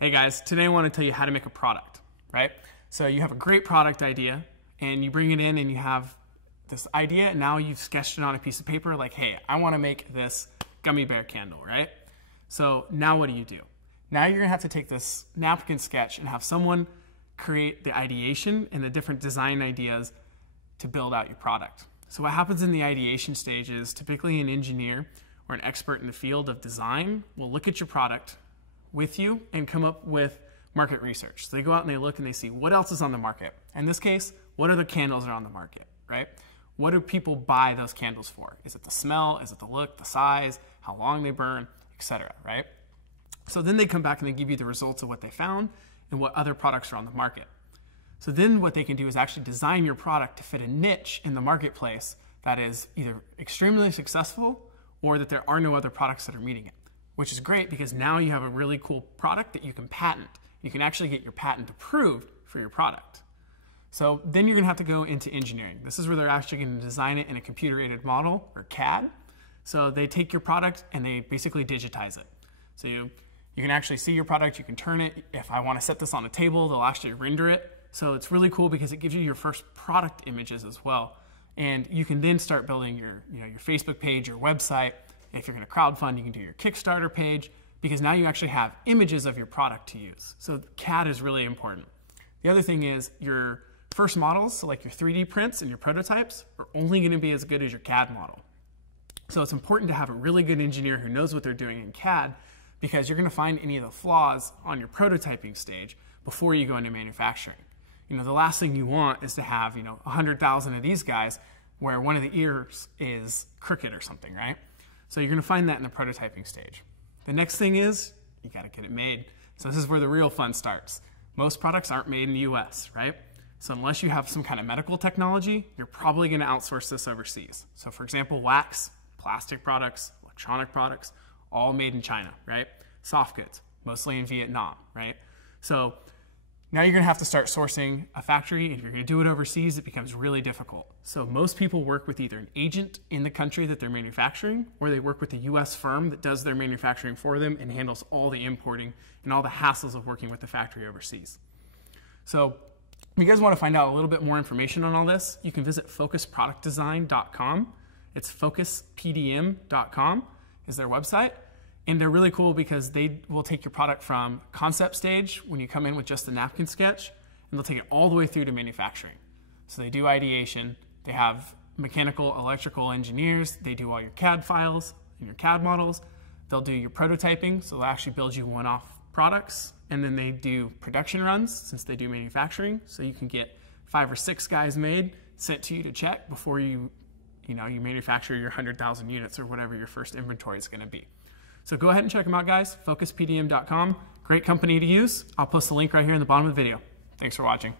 Hey guys, today I want to tell you how to make a product, right? So you have a great product idea and you bring it in and you have this idea and now you've sketched it on a piece of paper like, hey, I want to make this gummy bear candle, right? So now what do? Now you're gonna have to take this napkin sketch and have someone create the ideation and the different design ideas to build out your product. So what happens in the ideation stage is typically an engineer or an expert in the field of design will look at your product with you and come up with market research. So they go out and they look and they see what else is on the market. In this case, what are the candles that are on the market, right? What do people buy those candles for? Is it the smell? Is it the look, the size, how long they burn, etc., right? So then they come back and they give you the results of what they found and what other products are on the market. So then what they can do is actually design your product to fit a niche in the marketplace that is either extremely successful or that there are no other products that are meeting it, which is great because now you have a really cool product that you can patent. You can actually get your patent approved for your product. So then you're gonna have to go into engineering. This is where they're actually gonna design it in a computer-aided model, or CAD. So they take your product and they basically digitize it. So you can actually see your product, you can turn it. If I wanna set this on a table, they'll actually render it. So it's really cool because it gives you your first product images as well. And you can then start building your Facebook page, your website. If you're going to crowdfund, you can do your Kickstarter page because now you actually have images of your product to use. So CAD is really important. The other thing is your first models, so like your 3D prints and your prototypes, are only going to be as good as your CAD model. So it's important to have a really good engineer who knows what they're doing in CAD because you're going to find any of the flaws on your prototyping stage before you go into manufacturing. The last thing you want is to have 100,000 of these guys where one of the ears is crooked or something, right? So you're gonna find that in the prototyping stage. The next thing is, you gotta get it made. So this is where the real fun starts. Most products aren't made in the US, right? So unless you have some kind of medical technology, you're probably gonna outsource this overseas. So for example, wax, plastic products, electronic products, all made in China, right? Soft goods, mostly in Vietnam, right? So now you're gonna have to start sourcing a factory. If you're gonna do it overseas, it becomes really difficult. So most people work with either an agent in the country that they're manufacturing, or they work with a US firm that does their manufacturing for them and handles all the importing and all the hassles of working with the factory overseas. So if you guys wanna find out a little bit more information on all this, you can visit focusproductdesign.com. It's focuspdm.com is their website. And they're really cool because they will take your product from concept stage when you come in with just the napkin sketch, and they'll take it all the way through to manufacturing. So they do ideation, they have mechanical, electrical engineers, they do all your CAD files and your CAD models, they'll do your prototyping, so they'll actually build you one-off products, and then they do production runs since they do manufacturing, so you can get 5 or 6 guys made, sent to you to check before you manufacture your 100,000 units or whatever your first inventory is gonna be. So go ahead and check them out, guys. Focuspdm.com. Great company to use. I'll post the link right here in the bottom of the video. Thanks for watching.